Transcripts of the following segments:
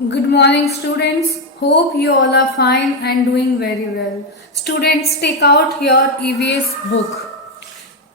Good morning, students. Hope you all are fine and doing very well. Students, take out your EVS book.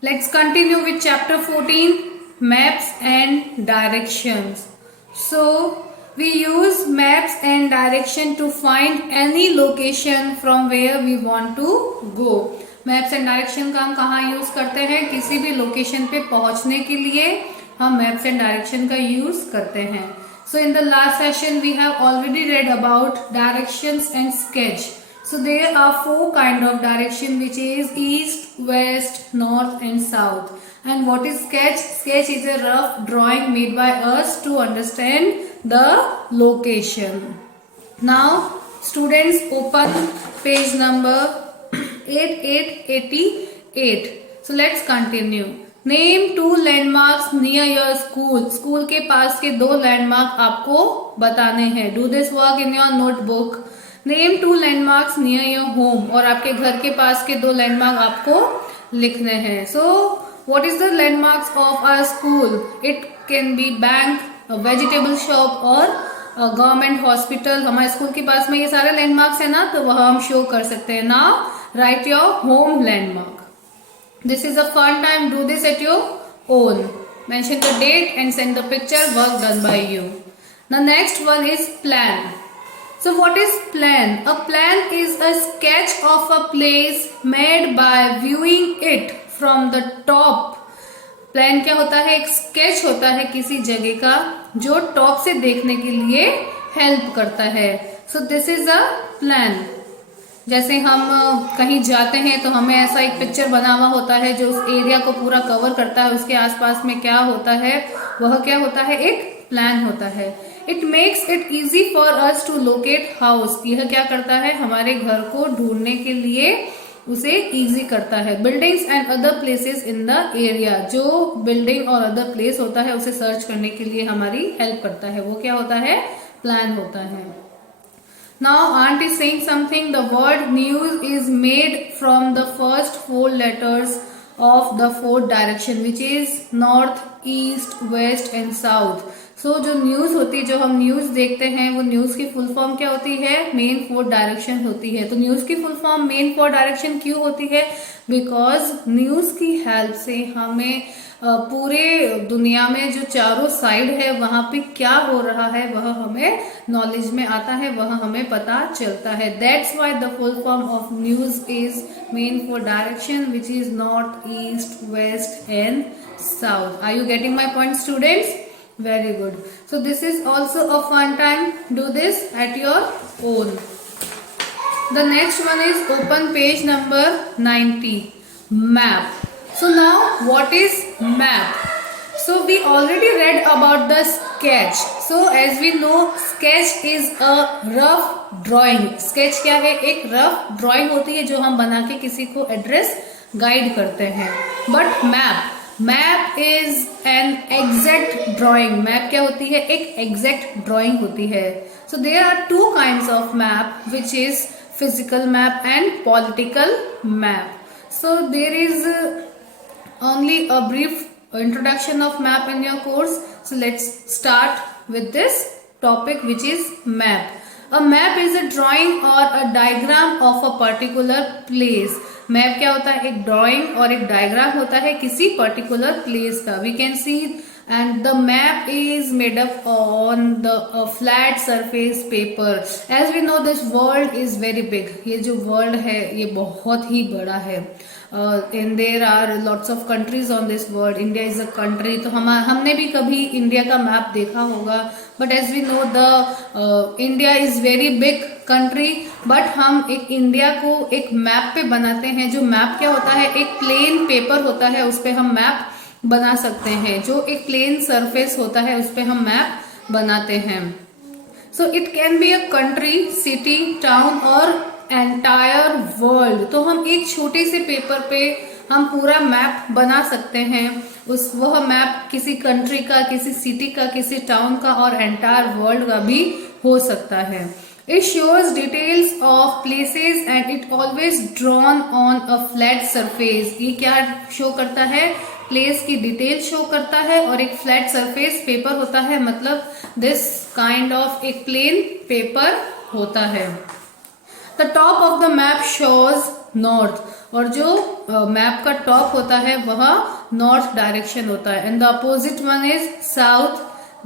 Let's continue with chapter 14, Maps and Directions. So, we use maps and direction to find any location from where we want to go. Maps and direction का हम कहाँ use करते हैं? किसी भी location पे पहुंचने के लिए हम मैप्स एंड डायरेक्शन का यूज करते हैं. So in the last session we have already read about directions and sketch. So there are four kind of direction, which is east, west, north and south. And what is sketch? Sketch is a rough drawing made by us to understand the location. Now students, open page number 8888. So let's continue. Name two landmarks near your school. School के पास के दो landmark आपको बताने हैं. Do this work in your notebook. Name two landmarks near your home. और आपके घर के पास के दो लैंडमार्क आपको लिखने हैं. So what is the landmarks of our school? It can be bank, vegetable shop और गवर्नमेंट हॉस्पिटल. हमारे स्कूल के पास में ये सारे लैंडमार्क्स है ना, तो वह हम शो कर सकते हैं. Now right your home landmark. This is a fun time. Do this at your own. Mention the date and send the picture. Work done by you. The next one is plan. So what is plan? A plan is a sketch of a place made by viewing it from the top. Plan क्या होता है? एक sketch होता है किसी जगह का जो टॉप से देखने के लिए हेल्प करता है. सो दिस इज अ प्लान. जैसे हम कहीं जाते हैं तो हमें ऐसा एक पिक्चर बना हुआ होता है जो उस एरिया को पूरा कवर करता है. उसके आसपास में क्या होता है, वह क्या होता है? एक प्लान होता है. It makes it easy for us to locate house. यह क्या करता है? हमारे घर को ढूंढने के लिए उसे इजी करता है. Buildings and other places in the area. जो बिल्डिंग और अदर प्लेस होता है उसे सर्च करने के लिए हमारी हेल्प करता है. वो क्या होता है? प्लान होता है. Now aunt is saying something. The word news is made from the first four letters of the fourth direction, which is north, east, west and south. So जो न्यूज होती है, जो हम न्यूज देखते हैं, वो न्यूज की फुल फॉर्म क्या होती है? मेन फोर डायरेक्शन होती है. तो न्यूज की full form main four direction क्यों होती है? बिकॉज न्यूज की हेल्प से हमें पूरे दुनिया में जो चारों साइड है वहां पे क्या हो रहा है वह हमें नॉलेज में आता है, वह हमें पता चलता है. That's why the full form of news is main for direction, which is north, east, west and south. Are you getting my point students? Very good. So this is also a fun time. Do this at your own. The next one is open page number 90. Map. So now what is map? So we already read about the sketch. So as we know, sketch is a rough drawing. Sketch क्या है? एक rough drawing होती है जो हम बना के किसी को एड्रेस गाइड करते हैं. But map is an exact drawing. Map क्या होती है? एक एग्जैक्ट ड्राइंग होती है. So there are two kinds of map, which is physical map and political map. So there is only a brief introduction of map in your course. So let's start with this topic, which is map. A map is a drawing or a diagram of a particular place. Map क्या होता है? एक drawing और एक diagram होता है किसी particular place का. We can see and the map is made up on the flat surface paper. As we know this world is very big. ये जो वर्ल्ड है ये बहुत ही बड़ा है. And there are lots of countries on this world. India is a country. तो हमने भी कभी इंडिया का मैप देखा होगा. But as we know the India is very big country. But हम एक इंडिया को एक मैप पे बनाते हैं. जो मैप क्या होता है? एक प्लेन पेपर होता है, उस पे हम मैप बना सकते हैं. जो एक प्लेन सरफेस होता है उस पे हम मैप बनाते हैं. So it can be a country, city, town और एंटायर वर्ल्ड. तो हम एक छोटे से पेपर पे हम पूरा मैप बना सकते हैं. वह मैप किसी कंट्री का, किसी सिटी का, किसी टाउन का और एंटायर वर्ल्ड का भी हो सकता है. It shows details of places and it always drawn on a flat surface. ये क्या शो करता है? प्लेस की डिटेल शो करता है और एक फ्लैट सरफेस पेपर होता है, मतलब दिस काइंड ऑफ एक प्लेन पेपर होता है। The top of the map shows north, और जो मैप का टॉप होता है वह नॉर्थ डायरेक्शन होता है, and the opposite one is south,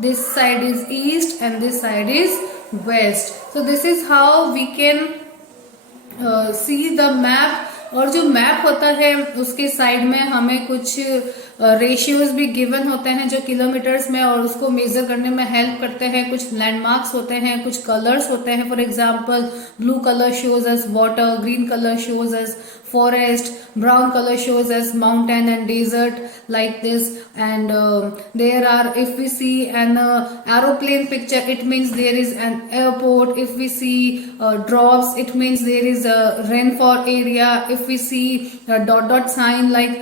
this side is east and this side is west. So this is how we can see the map. और जो मैप होता है उसके साइड में हमें कुछ रेशियोज भी गिवन होते हैं जो किलोमीटर्स में, और उसको मेजर करने में हेल्प करते हैं। कुछ लैंडमार्क्स होते हैं, कुछ कलर्स होते हैं। For example blue colour shows as water, green colour shows as forest, brown color shows as mountain and desert, like this. And there are, if we see an aeroplane picture, it means there is an airport. If we see drops, it means there is a rainfall area. If we see a dot sign, like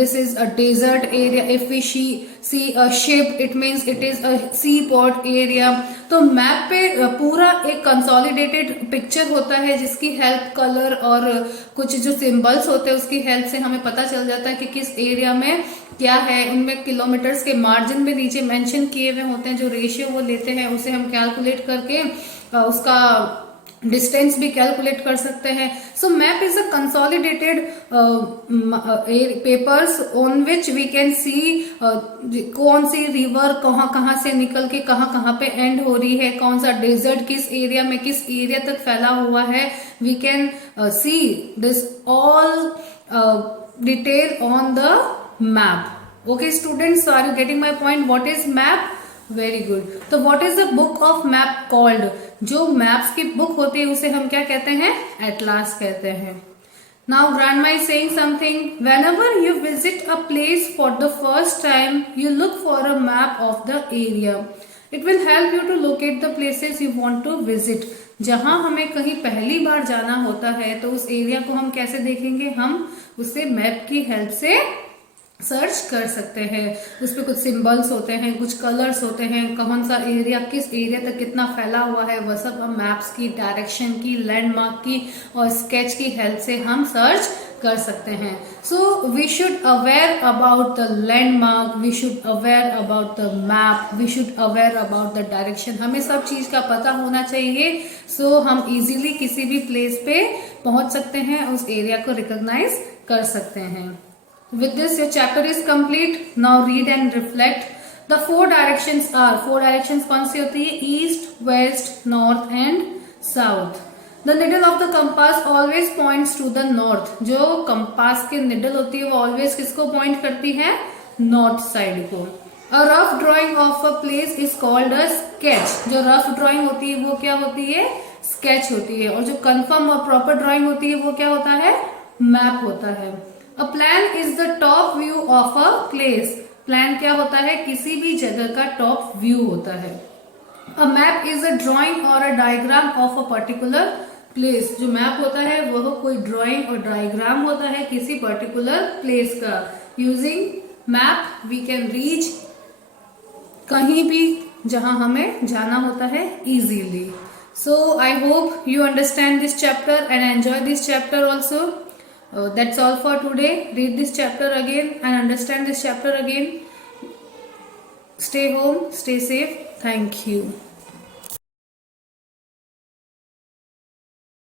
this is a desert area. If we see a ship, it means it is a seaport area. तो map पे पूरा एक consolidated picture होता है जिसकी help colour और कुछ जो सिंबल्स होते हैं उसकी हेल्प से हमें पता चल जाता है कि किस एरिया में क्या है। उनमें किलोमीटर्स के मार्जिन में नीचे मेंशन किए हुए होते हैं, जो रेशियो वो लेते हैं उसे हम कैलकुलेट करके उसका डिस्टेंस भी कैलकुलेट कर सकते हैं। So map is a consolidated papers on which we can see कौन सी रिवर कहाँ से निकल के कहाँ पे एंड हो रही है, कौन सा डेजर्ट किस एरिया में किस एरिया तक फैला हुआ है। We can see this all detail on the map. Okay students, are you getting my point? What is map? Very good. तो what is the book of map called? जो maps की book होती है उसे हम क्या कहते हैं? एटलास कहते हैं। Now grandma is saying something, whenever you visit a place for the first time you look for a map of the area. It will help you to locate the places you want to visit. जहां हमें कहीं पहली बार जाना होता है तो उस area को हम कैसे देखेंगे? हम उसे मैप की हेल्प से सर्च कर सकते हैं। उस पर कुछ सिंबल्स होते हैं, कुछ कलर्स होते हैं, कौन सा एरिया किस एरिया तक कितना फैला हुआ है, वह सब हम मैप्स की, डायरेक्शन की, लैंडमार्क की और स्केच की हेल्प से हम सर्च कर सकते हैं। So we should aware about the landmark, we should aware about the map, we should aware about the direction. हमें सब चीज का पता होना चाहिए, सो हम इजीली किसी भी प्लेस पे पहुंच सकते हैं, उस एरिया को रिकॉग्नाइज कर सकते हैं। With this, your chapter is complete. Now read and reflect. The four directions are, four directions कौन सी होती है? East, West, North and South. The needle of the compass always points to the north. जो compass के needle होती है वो always किसको point करती है? नॉर्थ साइड को। A rough drawing of a place is called a sketch. जो rough drawing होती है वो क्या होती है? स्केच होती है। और जो कन्फर्म और प्रॉपर ड्राइंग होती है वो क्या होता है? मैप होता है। A plan is the top view of a place. Plan क्या होता है? किसी भी जगह का टॉप व्यू होता है। A map is a drawing or a diagram of a particular place. जो मैप होता है वह कोई ड्राइंग और डायग्राम होता है किसी पर्टिकुलर प्लेस का। Using map we can reach कहीं भी जहां हमें जाना होता है easily. So I hope you understand this chapter and enjoy this chapter also. That's all for today. Read this chapter again and understand this chapter again. Stay home, stay safe. Thank you.